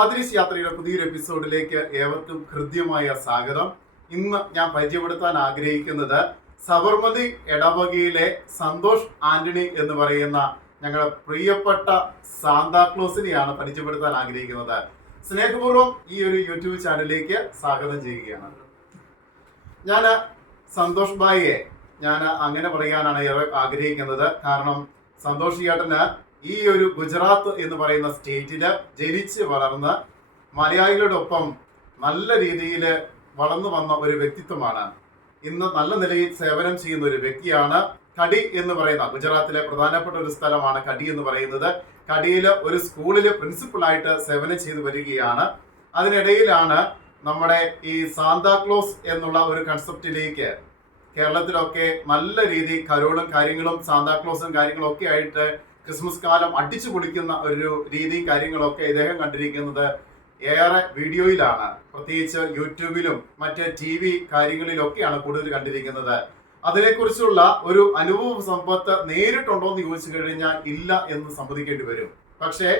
ആദ്രീസ് യാത്രയുടെ പുതിയൊരു എപ്പിസോഡിലേക്ക് ഏവർക്കും ഹൃദ്യമായ സ്വാഗതം. ഇന്ന് ഞാൻ പരിചയപ്പെടുത്താൻ ആഗ്രഹിക്കുന്നത് സബർമതി ഇടവകയിലെ സന്തോഷ് ആന്റണി എന്ന് പറയുന്ന ഞങ്ങളുടെ പ്രിയപ്പെട്ട സാന്താക്ലോസിനെയാണ് പരിചയപ്പെടുത്താൻ ആഗ്രഹിക്കുന്നത്. സ്നേഹപൂർവം ഈ ഒരു യൂട്യൂബ് ചാനലിലേക്ക് സ്വാഗതം ചെയ്യുകയാണ്. ഞാൻ സന്തോഷ് ഭായിയെ ഞാൻ അങ്ങനെ പറയാനാണ് ആഗ്രഹിക്കുന്നത്. കാരണം സന്തോഷ് ചേട്ടന് ഈ ഒരു ഗുജറാത്ത് എന്ന് പറയുന്ന സ്റ്റേറ്റിൽ ജനിച്ച് വളർന്ന് മലയാളികളോടൊപ്പം നല്ല രീതിയിൽ വളർന്നു വന്ന ഒരു വ്യക്തിത്വമാണ്. ഇന്ന് നല്ല നിലയിൽ സേവനം ചെയ്യുന്ന ഒരു വ്യക്തിയാണ് കടി എന്ന് പറയുന്ന ഗുജറാത്തിലെ പ്രധാനപ്പെട്ട ഒരു സ്ഥലമാണ് കടി എന്ന് പറയുന്നത്. കടിയിൽ ഒരു സ്കൂളിൽ പ്രിൻസിപ്പളായിട്ട് സേവനം ചെയ്തു വരികയാണ്. അതിനിടയിലാണ് നമ്മുടെ ഈ സാന്താക്ലോസ് എന്നുള്ള ഒരു കൺസെപ്റ്റിലേക്ക് കേരളത്തിലൊക്കെ നല്ല രീതി കരോളും കാര്യങ്ങളും സാന്താക്ലോസും കാര്യങ്ങളും ഒക്കെ ആയിട്ട് ക്രിസ്മസ് കാലം അടിച്ചു പൊളിക്കുന്ന ഒരു രീതിയും കാര്യങ്ങളൊക്കെ ഇദ്ദേഹം കണ്ടിരിക്കുന്നത് ഏറെ വീഡിയോയിലാണ്. പ്രത്യേകിച്ച് യൂട്യൂബിലും മറ്റ് ടി വി കാര്യങ്ങളിലൊക്കെയാണ് കൂടുതൽ കണ്ടിരിക്കുന്നത്. അതിനെക്കുറിച്ചുള്ള ഒരു അനുഭവ സമ്പത്ത് നേരിട്ടുണ്ടോ എന്ന് ചോദിച്ചു കഴിഞ്ഞാൽ ഇല്ല എന്ന് സമ്മതിക്കേണ്ടി വരും. പക്ഷേ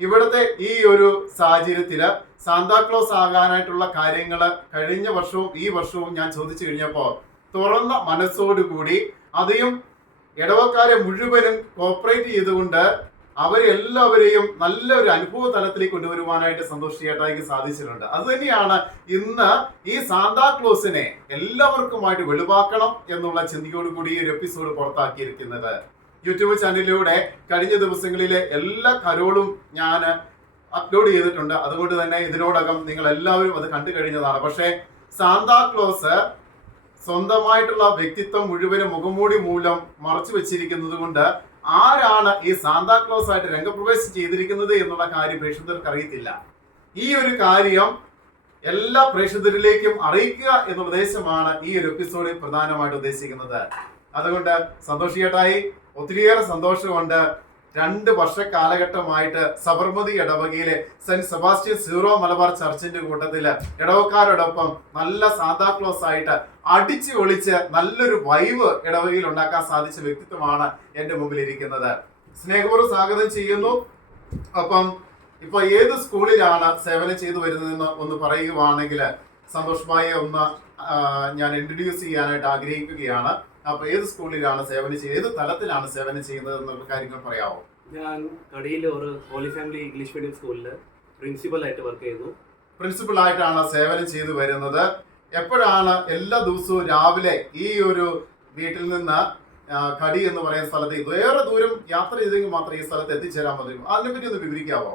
ഇവിടുത്തെ ഈ ഒരു സാഹചര്യത്തിൽ സാന്താക്ലോസ് ആകാനായിട്ടുള്ള കാര്യങ്ങൾ കഴിഞ്ഞ വർഷവും ഈ വർഷവും ഞാൻ ചോദിച്ചു കഴിഞ്ഞപ്പോൾ തുറന്ന മനസ്സോടുകൂടി അതെയും ഇടവക്കാരെ മുഴുവനും കോപ്പറേറ്റ് ചെയ്തുകൊണ്ട് അവരെല്ലാവരെയും നല്ല ഒരു അനുഭവ തലത്തിലേക്ക് കൊണ്ടുവരുവാനായിട്ട് സന്തോഷ് ചേട്ടായിക്ക് സാധിച്ചിട്ടുണ്ട്. അത് തന്നെയാണ് ഇന്ന് ഈ സാന്താക്ലോസിനെ എല്ലാവർക്കുമായിട്ട് വെളിവാക്കണം എന്നുള്ള ചിന്തയോടുകൂടി ഈ ഒരു എപ്പിസോഡ് പുറത്താക്കിയിരിക്കുന്നത്. യൂട്യൂബ് ചാനലിലൂടെ കഴിഞ്ഞ ദിവസങ്ങളിലെ എല്ലാ കരോളും ഞാൻ അപ്ലോഡ് ചെയ്തിട്ടുണ്ട്. അതുകൊണ്ട് തന്നെ ഇതിനോടകം നിങ്ങൾ എല്ലാവരും അത് കണ്ടു കഴിഞ്ഞതാണ് പക്ഷേ സാന്താക്ലോസ് സ്വന്തമായിട്ടുള്ള വ്യക്തിത്വം മുഴുവനും മുഖംമൂടി മൂലം മറച്ചു വെച്ചിരിക്കുന്നത് കൊണ്ട് ആരാണ് ഈ സാന്താക്ലോസ് ആയിട്ട് രംഗപ്രവേശം ചെയ്തിരിക്കുന്നത് എന്നുള്ള കാര്യം പ്രേക്ഷകർക്ക് അറിയത്തില്ല. ഈ ഒരു കാര്യം എല്ലാ പ്രേക്ഷകരിലേക്കും അറിയിക്കുക എന്ന ഉദ്ദേശമാണ് ഈ ഒരു എപ്പിസോഡിൽ പ്രധാനമായിട്ട് ഉദ്ദേശിക്കുന്നത്. അതുകൊണ്ട് സന്തോഷിയേട്ടായി ഒത്തിരിയേറെ സന്തോഷമുണ്ട്. രണ്ട് വർഷ കാലഘട്ടമായിട്ട് സബർമതി ഇടവകയിലെ സെന്റ് സെബാസ്റ്റ്യൻ സീറോ മലബാർ ചർച്ചിന്റെ കൂട്ടത്തിൽ ഇടവക്കാരോടൊപ്പം നല്ല സാന്താക്ലോസ് ആയിട്ട് അടിച്ചു ഒളിച്ച് നല്ലൊരു വൈവ് ഇടവകയിൽ ഉണ്ടാക്കാൻ സാധിച്ച വ്യക്തിത്വമാണ് എന്റെ മുമ്പിൽ ഇരിക്കുന്നത് സ്നേഹപൂർവം സ്വാഗതം ചെയ്യുന്നു. അപ്പം ഇപ്പൊ ഏത് സ്കൂളിലാണ് സേവനം ചെയ്തു വരുന്നതെന്ന് ഒന്ന് പറയുകയാണെങ്കിൽ സന്തോഷമായി ഒന്ന് ഞാൻ ഇൻട്രൊഡ്യൂസ് ചെയ്യാനായിട്ട് ആഗ്രഹിക്കുകയാണ്. അപ്പൊ ഏത് സ്കൂളിലാണ് സേവനം ചെയ്യുന്നത്? ഏത് തലത്തിലാണ് സേവനം ചെയ്യുന്നത് എന്നുള്ള കാര്യങ്ങൾ പറയാമോ ഞാൻ കടയിൽ ഒരു ഹോളി ഫാമിലി ഇംഗ്ലീഷ് മീഡിയം സ്കൂളിൽ പ്രിൻസിപ്പലായിട്ട് വർക്ക് ചെയ്തു പ്രിൻസിപ്പൽ ആയിട്ടാണ് സേവനം ചെയ്തു വരുന്നത്. എപ്പോഴാണ് എല്ലാ ദിവസവും രാവിലെ ഈ ഒരു വീട്ടിൽ നിന്ന് കടി എന്ന് പറയുന്ന സ്ഥലത്ത് വേറെ ദൂരം യാത്ര ചെയ്തെങ്കിൽ മാത്രമേ ഈ സ്ഥലത്ത് എത്തിച്ചേരാൻ പറ്റൂ അതിനെപ്പറ്റി ഒന്ന് വിവരിക്കാവോ?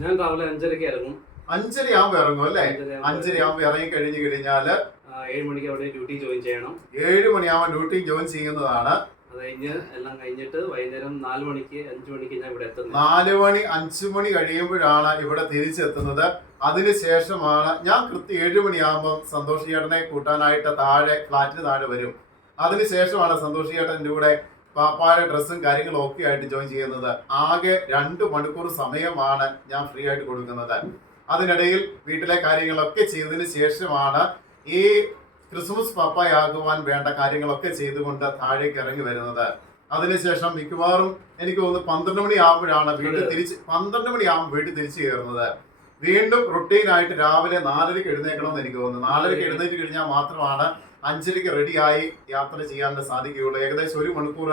ഞാൻ രാവിലെ അഞ്ചരയ്ക്ക് ഇറങ്ങും. അഞ്ചര ആകുമ്പോ ഇറങ്ങും അല്ലേ? അഞ്ചര അഞ്ചര ഇറങ്ങി കഴിഞ്ഞു കഴിഞ്ഞാൽ ആ, ഏഴ് മണിക്ക് അവിടെ ഡ്യൂട്ടി ജോയിൻ ചെയ്യണം. ഏഴ് മണിയാവാൻ ഡ്യൂട്ടി ജോയിൻ ചെയ്യുന്നതാണ്. അത് കഴിഞ്ഞ് എല്ലാം കഴിഞ്ഞിട്ട് വൈകുന്നേരം നാല് മണിക്ക് അഞ്ചു മണിക്ക് ഞാൻ ഇവിടെ എത്തുന്നത്. നാല് മണി അഞ്ചു മണി കഴിയുമ്പോഴാണ് ഇവിടെ തിരിച്ചെത്തുന്നത്. അതിനുശേഷമാണ് ഞാൻ കൃത്യം ഏഴ് മണിയാകുമ്പോൾ സന്തോഷ് ചേട്ടനെ കൂട്ടാനായിട്ട് താഴെ ഫ്ലാറ്റിന് താഴെ വരും. അതിനുശേഷമാണ് സന്തോഷ് ചേട്ടന്റെ കൂടെ പാപ്പായ ഡ്രസ്സും കാര്യങ്ങളും ഒക്കെ ആയിട്ട് ജോയിൻ ചെയ്യുന്നത്. ആകെ രണ്ട് മണിക്കൂർ സമയമാണ് ഞാൻ ഫ്രീ ആയിട്ട് കൊടുക്കുന്നത്. അതിനിടയിൽ വീട്ടിലെ കാര്യങ്ങളൊക്കെ ചെയ്തതിന് ശേഷമാണ് ഈ ക്രിസ്മസ് പപ്പായാകുവാൻ വേണ്ട കാര്യങ്ങളൊക്കെ ചെയ്തുകൊണ്ട് താഴേക്ക് ഇറങ്ങി വരുന്നത്. അതിനുശേഷം മിക്കവാറും എനിക്ക് തോന്നുന്നു പന്ത്രണ്ട് മണി ആകുമ്പോഴാണ് വീട്ടിൽ തിരിച്ച് പന്ത്രണ്ട് മണി ആകുമ്പോൾ വീട്ടിൽ തിരിച്ചു കയറുന്നത്. വീണ്ടും റൊട്ടീനായിട്ട് ആയിട്ട് രാവിലെ നാലരയ്ക്ക് എഴുന്നേക്കണമെന്ന് എനിക്ക് തോന്നുന്നു. നാലരയ്ക്ക് എഴുന്നേറ്റ് കഴിഞ്ഞാൽ മാത്രമാണ് അഞ്ചരയ്ക്ക് റെഡിയായി യാത്ര ചെയ്യാൻ സാധിക്കുകയുള്ളൂ ഏകദേശം ഒരു മണിക്കൂർ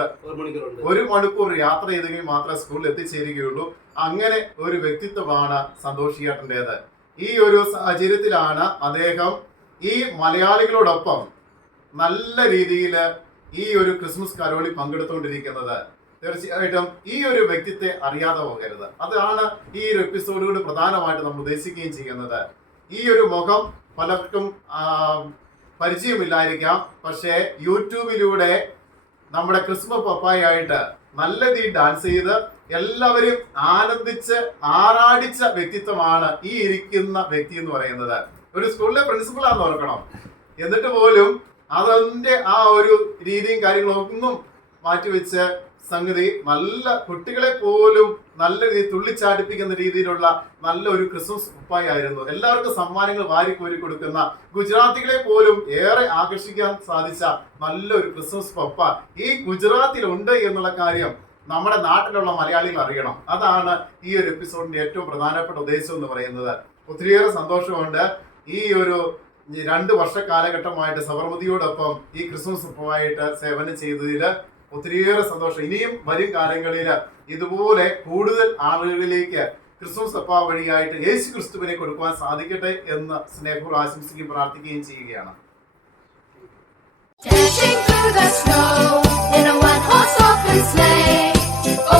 ഒരു മണിക്കൂർ യാത്ര ചെയ്തെങ്കിൽ മാത്രമേ സ്കൂളിൽ എത്തിച്ചേരുകയുള്ളൂ. അങ്ങനെ ഒരു വ്യക്തിത്വമാണ് സന്തോഷ് ചേട്ടന്റെത് ഈ ഒരു സാഹചര്യത്തിലാണ് അദ്ദേഹം ഈ മലയാളികളോടൊപ്പം നല്ല രീതിയിൽ ഈ ഒരു ക്രിസ്മസ് കരോളി പങ്കെടുത്തുകൊണ്ടിരിക്കുന്നത് തീർച്ചയായിട്ടും ഈ ഒരു വ്യക്തിത്വത്തെ അറിയാതെ പോകരുത്. അതാണ് ഈ ഒരു എപ്പിസോഡുകൾ പ്രധാനമായിട്ട് നമ്മൾ ഉദ്ദേശിക്കുകയും ചെയ്യുന്നത്. ഈ ഒരു മുഖം പലർക്കും പരിചയമില്ലായിരിക്കാം. പക്ഷേ യൂട്യൂബിലൂടെ നമ്മുടെ ക്രിസ്മസ് പപ്പായായിട്ട് നല്ല രീതിയിൽ ഡാൻസ് ചെയ്ത് എല്ലാവരും ആനന്ദിച്ച് ആറാടിച്ച വ്യക്തിത്വമാണ് ഈ ഇരിക്കുന്ന വ്യക്തി എന്ന് പറയുന്നത്. ഒരു സ്കൂളിലെ പ്രിൻസിപ്പൾ ആണെന്ന് ഓർക്കണം. എന്നിട്ട് പോലും അതിന്റെ ആ ഒരു രീതിയും കാര്യങ്ങളും ഒന്നും മാറ്റിവെച്ച് സംഗതി നല്ല കുട്ടികളെ പോലും നല്ല രീതിയിൽ തുള്ളിച്ചാടിപ്പിക്കുന്ന രീതിയിലുള്ള നല്ല ഒരു ക്രിസ്മസ് ഉപ്പായായിരുന്നു എല്ലാവർക്കും സമ്മാനങ്ങൾ വാരിക്കോരി കൊടുക്കുന്ന ഗുജറാത്തികളെ പോലും ഏറെ ആകർഷിക്കാൻ സാധിച്ച നല്ലൊരു ക്രിസ്മസ് പപ്പ ഈ ഗുജറാത്തിൽ ഉണ്ട് എന്നുള്ള കാര്യം നമ്മുടെ നാട്ടിലുള്ള മലയാളികൾ അറിയണം. അതാണ് ഈ ഒരു എപ്പിസോഡിന്റെ ഏറ്റവും പ്രധാനപ്പെട്ട ഉദ്ദേശം എന്ന് പറയുന്നത്. ഒത്തിരിയേറെ സന്തോഷമുണ്ട്. ഈ ഒരു രണ്ട് വർഷ കാലഘട്ടമായിട്ട് സബർമതിയോടൊപ്പം ഈ ക്രിസ്മസ് ഒപ്പമായിട്ട് സേവനം ചെയ്തതിൽ ഒത്തിരിയേറെ സന്തോഷം ഇനിയും വരും കാലങ്ങളിൽ ഇതുപോലെ കൂടുതൽ ആളുകളിലേക്ക് ക്രിസ്മസ് അപ്പ വഴിയായിട്ട് യേശു ക്രിസ്തുവിനെ കൊടുക്കുവാൻ സാധിക്കട്ടെ എന്ന് സ്നേഹപൂർവം ആശംസിക്കുകയും പ്രാർത്ഥിക്കുകയും ചെയ്യുകയാണ് Dashing through the snow in a one-horse open sleigh. Go,